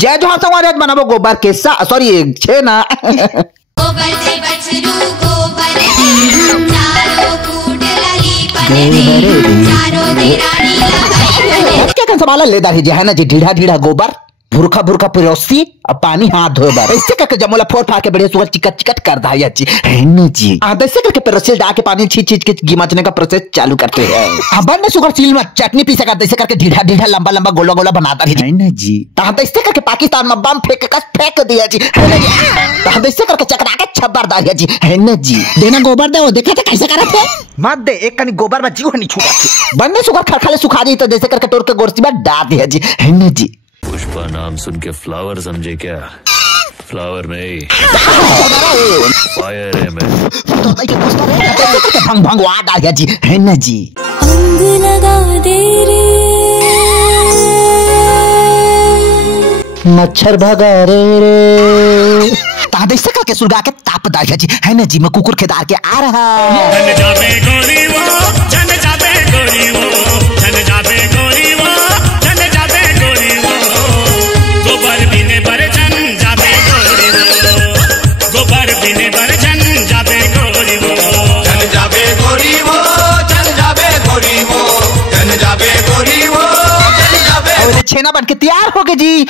जय जोहार संगवारी, आज बनाबो गोबर के सॉरी छेना। गोबर से बछरू गोबर चारों कूट लही पने चारों दे रानी लगाई क्या संभाला लेदार ही है ना जी, ढीढ़ा ढीढ़ा गोबर भुरखा भुरखा पिरोसी और पानी हाथ धोए बार ऐसे करके जमोला फोड़ फाड़ के बढ़िया सुगर चिकट चिकट कर दाया जी है ना जी। ऐसे करके पिरोसी डाल के पानी छींच छींच के गिमाचने का प्रोसेस चालू करते हैं। बंद शुगर सील में चटनी पीसे कर ऐसे करके ढीढ़ा ढीढ़ा लंबा लंबा गोला गोला बनाता है ना जी। ऐसे करके पाकिस्तान में बम फेंक दिया जी है ना जी। ऐसे करके चकरा के छब्बर दाया जी है ना जी। देना गोबर दे, वो देखा था कैसे करा थे मत दे, एक कनी गोबर में जीव नहीं छूटा बंदे शुगर खरखले सुखा दी तो जैसे करके तोड़ के गोरसी में डाल दिया जी है ना जी। पुष्पा नाम सुन के फ्लावर समझे क्या? फ्लावर नहीं फायर है मैं। भंग भंग वाट आ गया जी है ना जी। अंग लगा दे रे मच्छर भगा रे तादेसे करके सुलगा के ताप दाया जी है ना जी। मैं कुकुर खेदार के आ रहा जन जाबे गोरी वो जन जाबे गोरी वो जन जाबे गोरी वो जन जाबे गोरी वो गोबर बिने बर जन जाबे गोरी वो गोबर बिने बर जन जाबे गोरी वो जन जाबे गोरी वो जन जाबे गोरी वो जन जाबे गोरी वो जन जाबे। छेना बन के तैयार हो गए जी।